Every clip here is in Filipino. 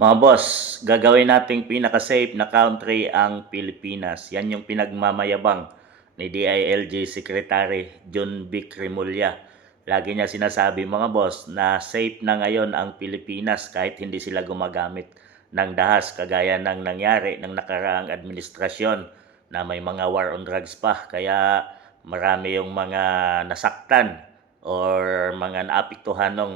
Mga boss, gagawin nating pinaka-safe na country ang Pilipinas. Yan yung pinagmamayabang ni DILG Secretary John Vic Remulla. Lagi niya sinasabi mga boss na safe na ngayon ang Pilipinas kahit hindi sila gumagamit ng dahas kagaya ng nangyari ng nakaraang administrasyon na may mga war on drugs pa. Kaya marami yung mga nasaktan or mga naapektuhan ng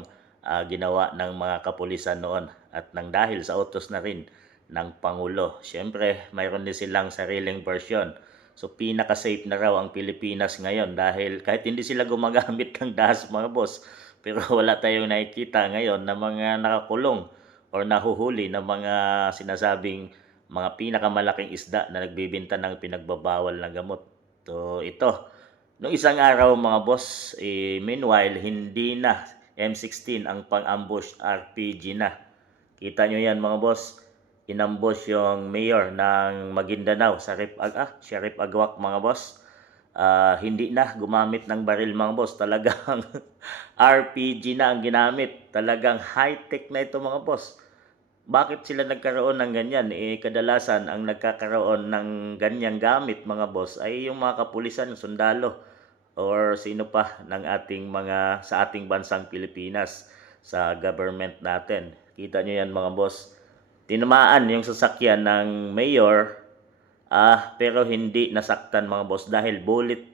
ginawa ng mga kapulisan noon at nang dahil sa utos na rin ng Pangulo. Siyempre, mayroon din silang sariling version. So, pinaka-safe na raw ang Pilipinas ngayon dahil kahit hindi sila gumagamit ng dahas mga boss, pero wala tayong nakikita ngayon na mga nakakulong or nahuhuli na mga sinasabing mga pinakamalaking isda na nagbibinta ng pinagbabawal na gamot. So, ito, nung isang araw mga boss, meanwhile, hindi na M16 ang pang-ambush RPG na. Kita nyo yan mga boss, inambush yung mayor ng Maguindanao, Sheriff Agwak mga boss. Hindi na gumamit ng baril mga boss, talagang RPG na ang ginamit. Talagang high-tech na ito mga boss. Bakit sila nagkaroon ng ganyan? Kadalasan ang nagkakaroon ng ganyang gamit mga boss ay yung mga kapulisan, sundalo or sino pa ng ating mga sa ating bansang Pilipinas sa government natin. Kita nyo yan mga boss. Tinamaan yung sasakyan ng mayor pero hindi nasaktan mga boss dahil bullet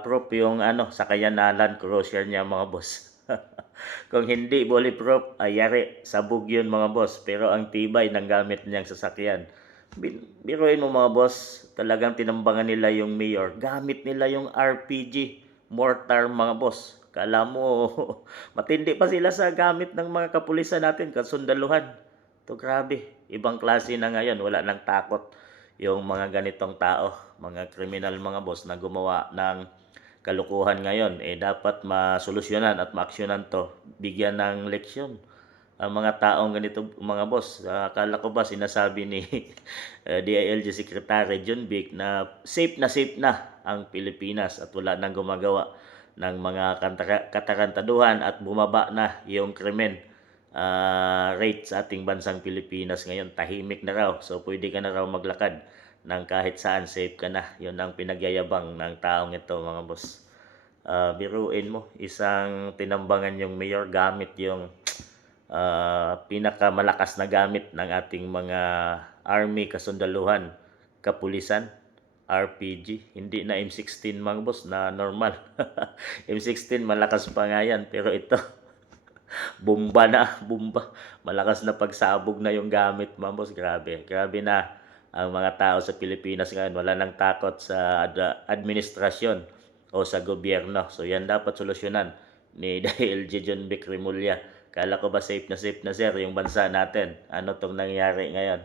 proof yung sakayan na Land Cruiser niya mga boss. Kung hindi bulletproof, yari, sabog yun mga boss. Pero ang tibay ng gamit niyang sasakyan. Biruin mo mga boss, talagang tinambangan nila yung mayor. Gamit nila yung RPG, mortar mga boss. Kala mo, matindi pa sila sa gamit ng mga kapulisan natin, kasundaluhan. To grabe, ibang klase na ngayon, wala nang takot yung mga ganitong tao, mga kriminal mga boss na gumawa ng kalukuhan ngayon, dapat masolusyonan at maaksyonan to, bigyan ng leksyon ang mga taong ganito mga boss. Akala ko ba sinasabi ni DILG Secretary John Vic na safe na ang Pilipinas at wala nang gumagawa ng mga katarantaduhan at bumaba na yung krimen rate sa ating bansang Pilipinas ngayon. Tahimik na raw, so pwede ka na raw maglakad ng kahit saan, safe ka na. Yun ang pinagyayabang ng taong ito mga boss. Biruin mo, isang tinambangan yung mayor gamit yung pinakamalakas na gamit ng ating mga army, kasundaluhan, kapulisan, RPG. Hindi na M16 mga boss na normal. M16 malakas pa nga yan, pero ito bomba na, bomba. Malakas na pagsabog na yung gamit mga boss. Grabe, grabe na ang mga tao sa Pilipinas ngayon. Wala nang takot sa administrasyon o sa gobyerno. So yan dapat solusyonan ni DILG John Vic Remulla. Kala ko ba safe na sir yung bansa natin? Ano tong nangyari ngayon?